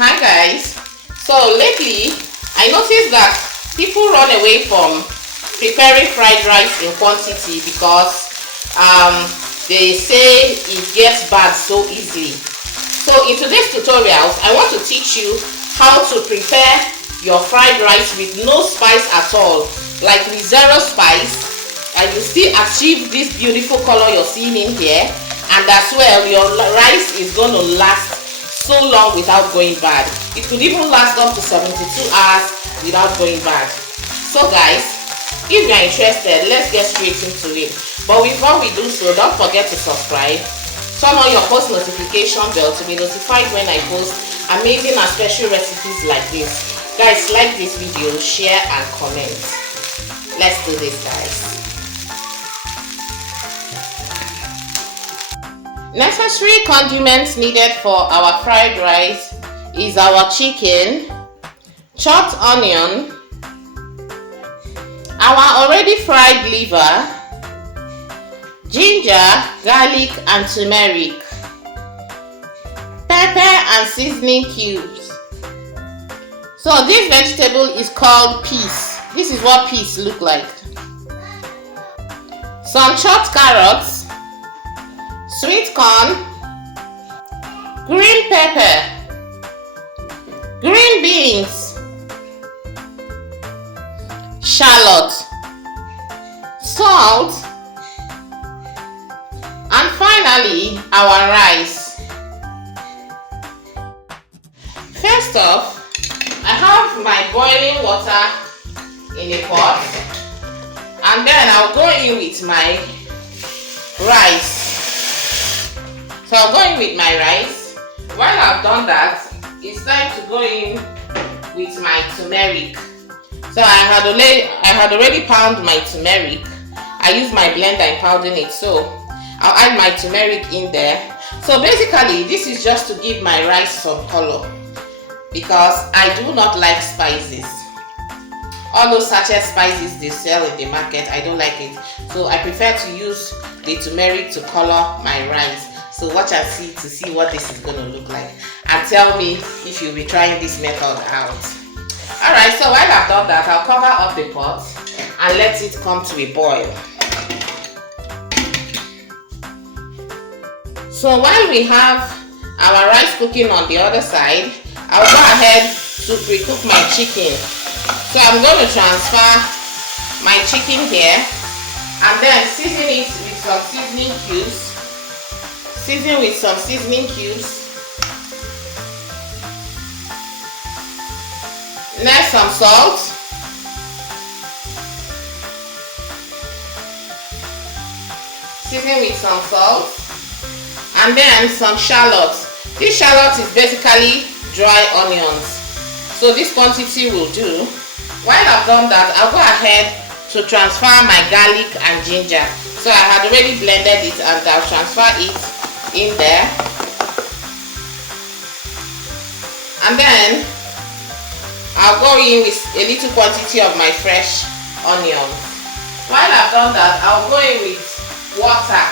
Hi guys, so lately I noticed that people run away from preparing fried rice in quantity because they say it gets bad so easily. So in today's tutorials I want to teach you how to prepare your fried rice with no spice at all, like with zero spice, and you still achieve this beautiful color you're seeing in here, and as well your rice is going to last so long without going bad. It could even last up to 72 hours without going bad. So guys, if you are interested, let's get straight into it. But before we do so, don't forget to subscribe, turn on your post notification bell to be notified when I post amazing and special recipes like this. Guys, like this video, share and comment. Let's do this, guys. Necessary condiments needed for our fried rice is our chicken, chopped onion, our already fried liver, ginger, garlic and turmeric, pepper and seasoning cubes. So this vegetable is called peas. This is what peas look like. Some chopped carrots, sweet corn, green pepper, green beans, shallot, salt, and finally our rice. First off, I have my boiling water in a pot, and then I'll go in with my rice. So I'll go in with my rice. While I've done that, it's time to go in with my turmeric. So I had already pounded my turmeric. I used my blender in pounding it, so I'll add my turmeric in there. So basically, this is just to give my rice some color, because I do not like spices. All those sachet spices they sell in the market, I don't like it. So I prefer to use the turmeric to color my rice. So watch and see to see what this is going to look like, and tell me if you'll be trying this method out. Alright, so while I've done that, I'll cover up the pot and let it come to a boil. So while we have our rice cooking on the other side, I'll go ahead to pre-cook my chicken. So I'm going to transfer my chicken here and then season it with some seasoning cubes. Season with some seasoning cubes. Next, some salt. Season with some salt. And then some shallots. This shallot is basically dry onions. So this quantity will do. While I've done that, I'll go ahead to transfer my garlic and ginger. So I had already blended it and I'll transfer it in there, and then I'll go in with a little quantity of my fresh onion. While I've done that, I'll go in with water,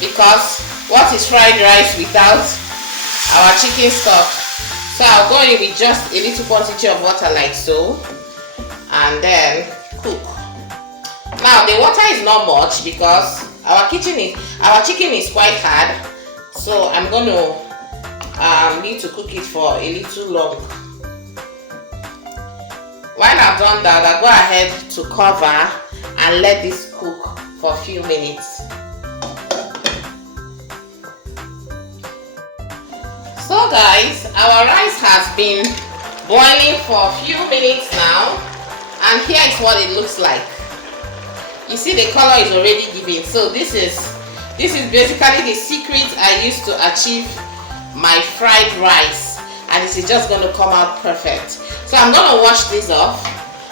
because what is fried rice without our chicken stock? So I'll go in with just a little quantity of water like so, and then cook. Now the water is not much because our chicken is quite hard, so I'm going to need to cook it for a little long. While I've done that, I'll go ahead to cover and let this cook for a few minutes. So guys, our rice has been boiling for a few minutes now, and here is what it looks like. You see the color is already given. So this is basically the secret I used to achieve my fried rice, and this is just going to come out perfect. So I'm going to wash this off.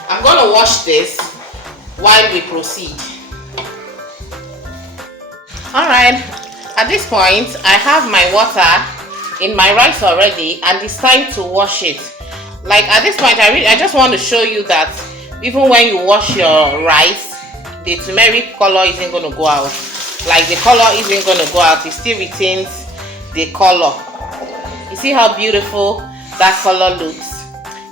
I'm going to wash this while we proceed. Alright, at this point I have my water in my rice already, and it's time to wash it. Like at this point I just want to show you that even when you wash your rice, the turmeric color isn't going to go out. Like the color isn't going to go out, it still retains the color. You see how beautiful that color looks.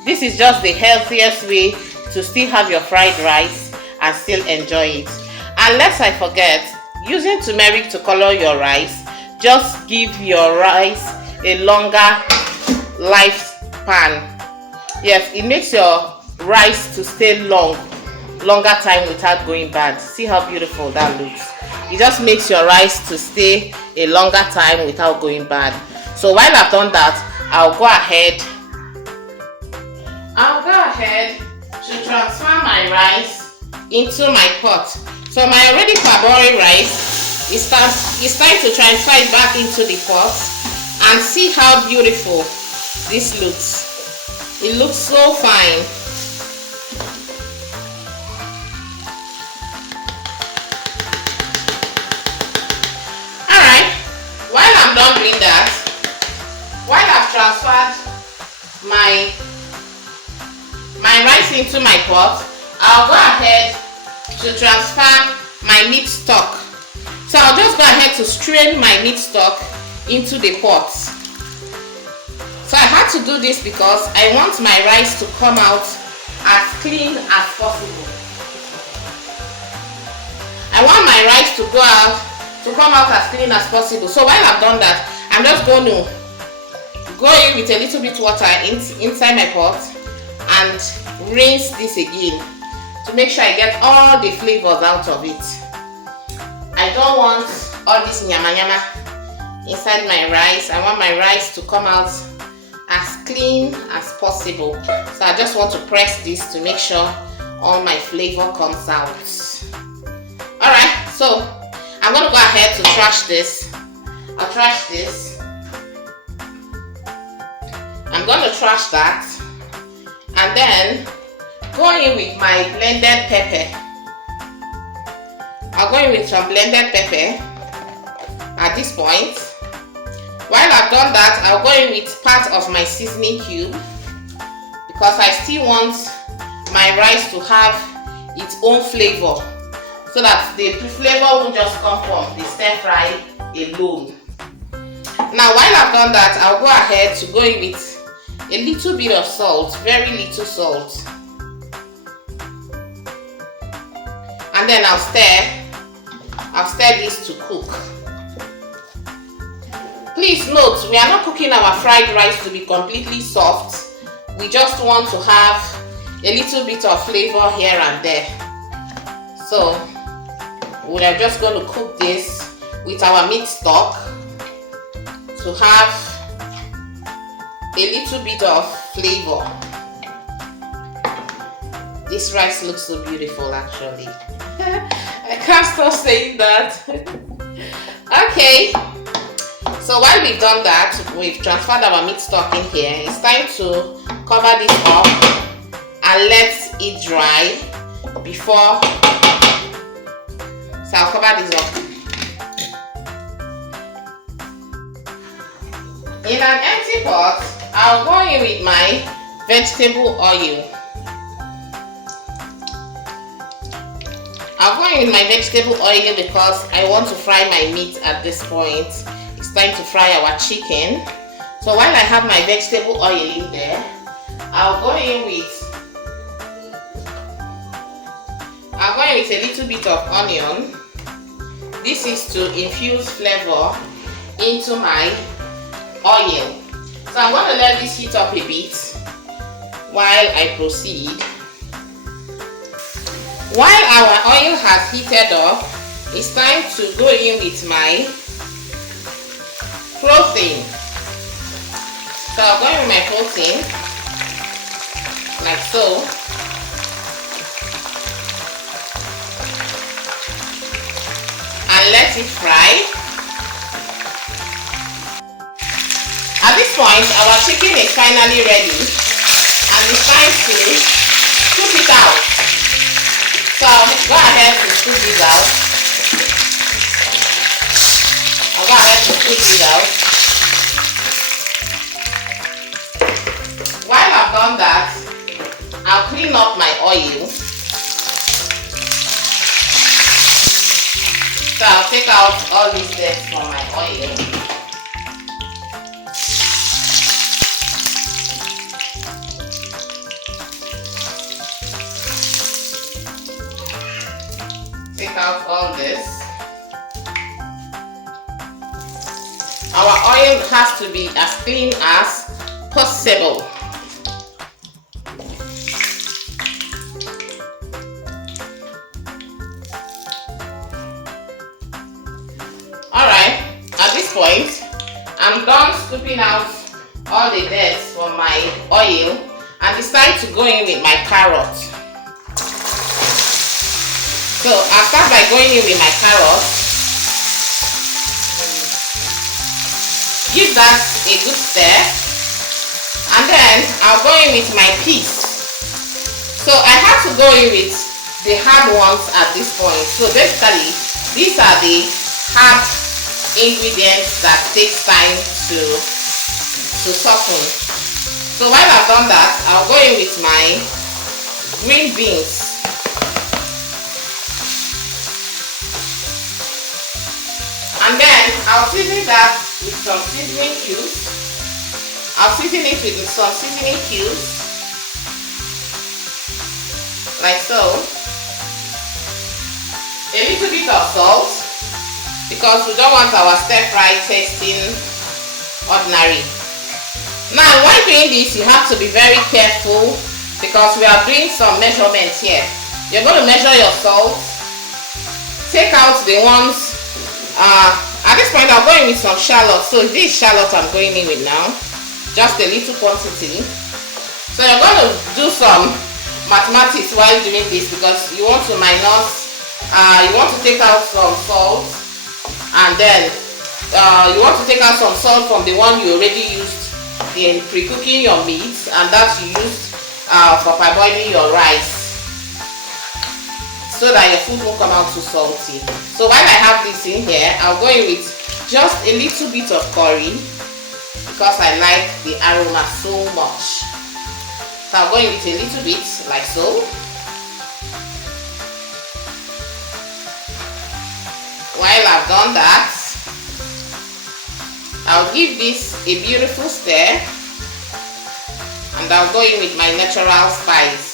This is just the healthiest way to still have your fried rice and still enjoy it. And lest I forget, using turmeric to color your rice just give your rice a longer lifespan. Yes, it makes your rice to stay longer time without going bad. See how beautiful that looks. It just makes your rice to stay a longer time without going bad. So while I've done that, I'll go ahead to transfer my rice into my pot. So my already parboiled rice, it's time to transfer it back into the pot and see how beautiful this looks. It looks so fine. Alright, while I'm done doing that, while I've transferred my rice into my pot, I'll go ahead to transfer my meat stock. So I'll just go ahead to strain my meat stock into the pot. So I had to do this because I want my rice to come out as clean as possible. I want my rice to come out as clean as possible. So while I've done that, I'm just going to go in with a little bit water inside my pot and rinse this again to make sure I get all the flavors out of it. I don't want all this nyama nyama inside my rice. I want my rice to come out as clean as possible. So I just want to press this to make sure all my flavor comes out. Alright, so I'm going to go ahead to trash this. I'll trash this. I'm going to trash that. And then go in with my blended pepper. I'll go in with some blended pepper at this point. While I've done that, I'll go in with part of my seasoning cube because I still want my rice to have its own flavor so that the flavor won't just come from the stir fry alone. Now while I've done that, I'll go ahead to go in with a little bit of salt, very little salt. And then I'll stir this to cook. Please note, we are not cooking our fried rice to be completely soft. We just want to have a little bit of flavor here and there. So we are just going to cook this with our meat stock to have a little bit of flavor. This rice looks so beautiful actually. I can't stop saying that. Okay, so while we've done that, we've transferred our meat stock in here. It's time to cover this up and let it dry before. So I'll cover this up. In an empty pot, I'll go in with my vegetable oil. I'll go in with my vegetable oil because I want to fry my meat at this point. It's time to fry our chicken. So while I have my vegetable oil in there, I'll go in with a little bit of onion. This is to infuse flavor into my oil. So I'm going to let this heat up a bit while I proceed. While our oil has heated up, it's time to go in with my protein. So I'll go in with my protein like so. And let it fry. At this point, our chicken is finally ready and it's time to scoop it out. So go ahead to scoop this out. I'll go ahead to scoop this out. While I've done that, I'll clean up my oil. So I'll take out all these dirt from my oil. out all this. Our oil has to be as clean as possible. Alright, at this point, I'm done scooping out all the dirt from my oil, and it's time to go in with my carrot. So I'll start by going in with my carrot. Give that a good stir, and then I'll go in with my peas. So I have to go in with the hard ones at this point. So basically, these are the hard ingredients that takes time to soften. So while I've done that, I'll go in with my green beans. And then I'll season that with some seasoning cubes. I'll season it with some seasoning cubes, like so. A little bit of salt, because we don't want our stir fry tasting ordinary. Now, when doing this, you have to be very careful, because we are doing some measurements here. You're going to measure your salt. Take out the ones. At this point, I'll go in with some shallots. So this shallot I'm going in with now, just a little quantity. So you're going to do some mathematics while doing this, because you want to minus, you want to take out some salt, and then you want to take out some salt from the one you already used in pre-cooking your meat, and that you used for parboiling your rice, so that your food won't come out too salty. So while I have this in here, I'll go in with just a little bit of curry, because I like the aroma so much. So I'll go in with a little bit, like so. While I've done that, I'll give this a beautiful stir, and I'll go in with my natural spice.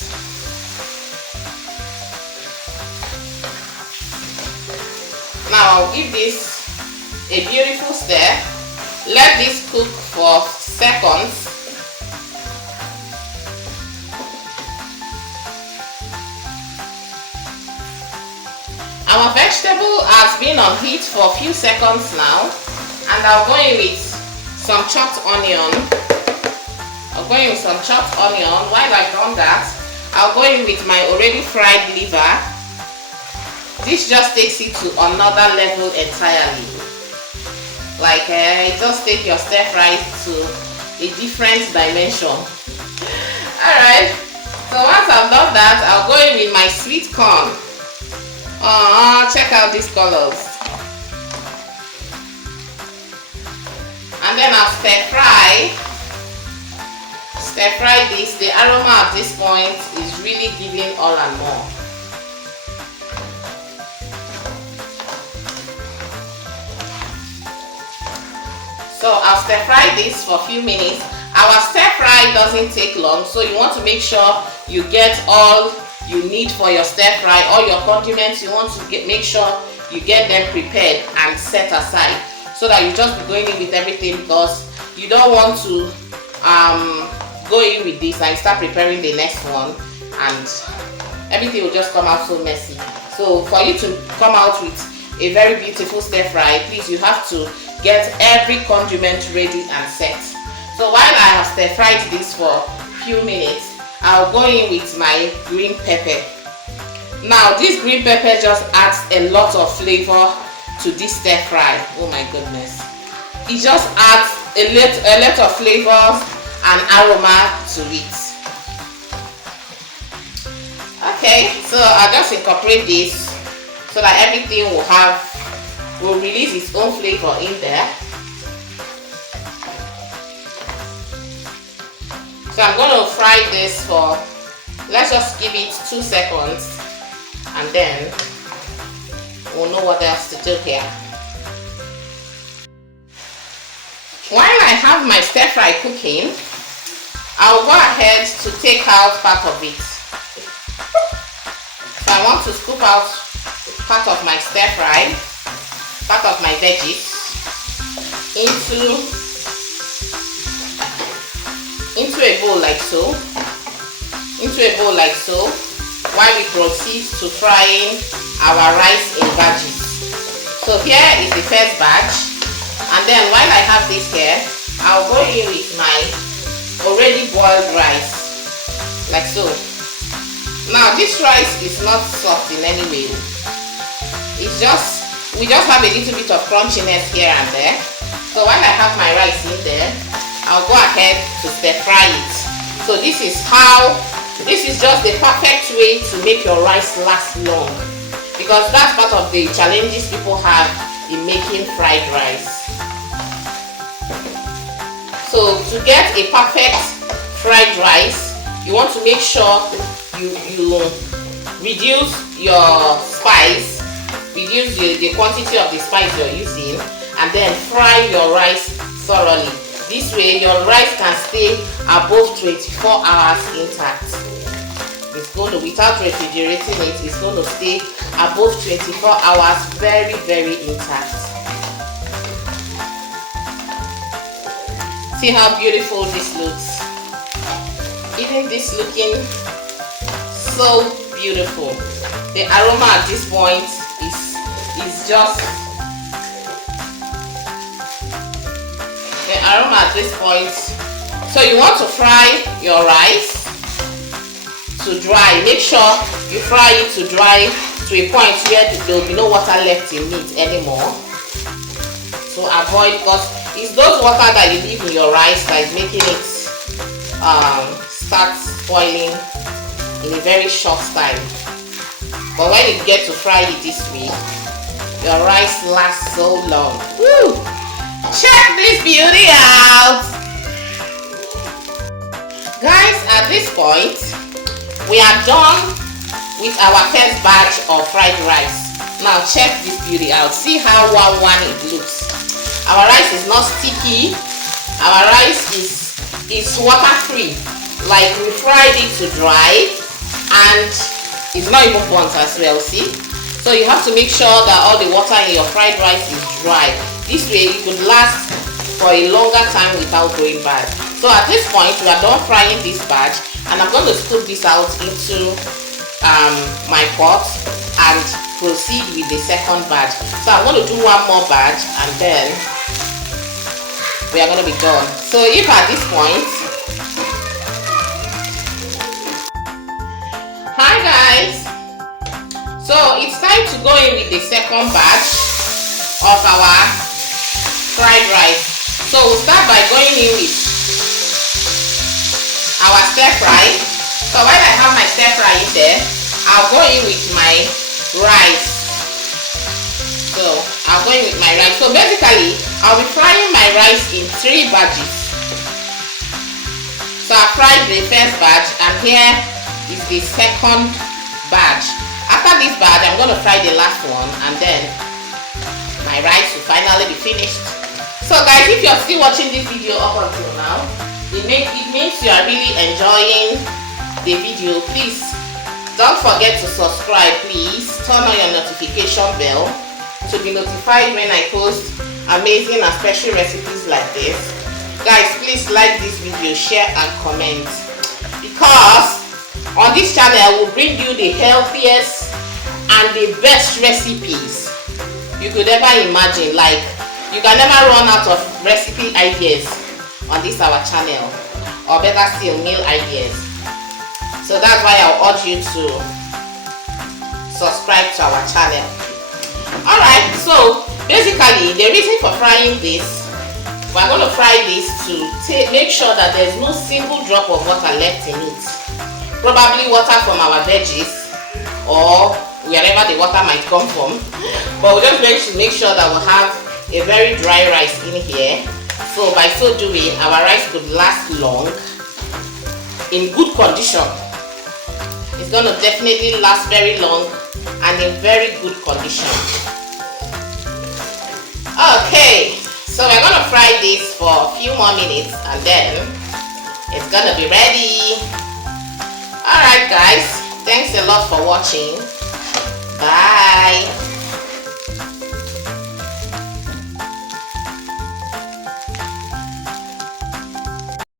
Now I'll give this a beautiful stir. Let this cook for seconds. Our vegetable has been on heat for a few seconds now, and I'll go in with some chopped onion. While I've done that, I'll go in with my already fried liver. This just takes it to another level entirely. Like it just takes your stir fry to a different dimension. Alright, so once I've done that, I'll go in with my sweet corn. Check out these colors. And then I'll stir fry this. The aroma at this point is really giving all and more. So I'll stir fry this for a few minutes. Our stir fry doesn't take long, so you want to make sure you get all you need for your stir fry. All your condiments, you want to make sure you get them prepared and set aside, so that you just be going in with everything, because you don't want to go in with this and start preparing the next one, and everything will just come out so messy. So for you to come out with a very beautiful stir fry, please, you have to get every condiment ready and set. So while I have stir fried this for a few minutes, I'll go in with my green pepper. Now this green pepper just adds a lot of flavor to this stir fry. Oh my goodness, it just adds a lot of flavors and aroma to it. Okay, so I'll just incorporate this so that everything will release its own flavor in there. So I'm going to fry this for, let's just give it 2 seconds, and then we'll know what else to do here. While I have my stir fry cooking, I'll go ahead to take out part of it. So I want to scoop out part of my stir fry, part of my veggies into a bowl like so, while we proceed to frying our rice in batches. So here is the first batch, and then while I have this here, I'll go in with my already boiled rice like so. Now this rice is not soft in any way. It's just, we just have a little bit of crunchiness here and there. So while I have my rice in there, I'll go ahead to stir fry it. So this is just the perfect way to make your rice last long, because that's part of the challenges people have in making fried rice. So to get a perfect fried rice, you want to make sure you reduce your spice, reduce the quantity of the spice you're using, and then fry your rice thoroughly. This way your rice can stay above 24 hours intact. It's going to, without refrigerating it, it's going to stay above 24 hours very, very intact. See how beautiful this looks. Isn't this looking so beautiful? The aroma at this point is just, the aroma at this point. So you want to fry your rice to dry. Make sure you fry it to dry to a point where there will be no water left in it anymore. So avoid, because it's those water that you leave in your rice that is making it start spoiling in a very short time. But when you get to fry it this way, your rice lasts so long. Woo! Check this beauty out! Guys, at this point, we are done with our first batch of fried rice. Now check this beauty out. See how one it looks. Our rice is not sticky. Our rice is water free. Like we fried it to dry, and it's not even burnt as well. See? So you have to make sure that all the water in your fried rice is dry. This way it could last for a longer time without going bad. So at this point we are done frying this batch, and I'm going to scoop this out into my pot and proceed with the second batch. So I'm going to do one more batch and then we are going to be done. So if at this point, hi guys, so it's time to go in with the second batch of our fried rice. So we'll start by going in with our stir fry. So while I have my stir fry in there, I'll go in with my rice. So I'll go in with my rice. So basically, I'll be frying my rice in 3 batches. So I fried the first batch, and here is the second batch. After this batch, I'm going to fry the last one, and then my rice will finally be finished. So guys, if you're still watching this video up until now, it means you are really enjoying the video. Please don't forget to subscribe. Please turn on your notification bell to be notified when I post amazing and special recipes like this. Guys, please like this video, share and comment, because on this channel I will bring you the healthiest and the best recipes you could ever imagine. Like, you can never run out of recipe ideas on this our channel, or better still, meal ideas. So that's why I'll urge you to subscribe to our channel. Alright, so basically the reason for frying this, we're going to fry this to make sure that there's no single drop of water left in it. Probably water from our veggies or wherever the water might come from, but we're just going to make sure that we have a very dry rice in here. So by so doing, our rice could last long in good condition. It's going to definitely last very long and in very good condition. Okay, so we're going to fry this for a few more minutes and then it's going to be ready. Alright guys, thanks a lot for watching.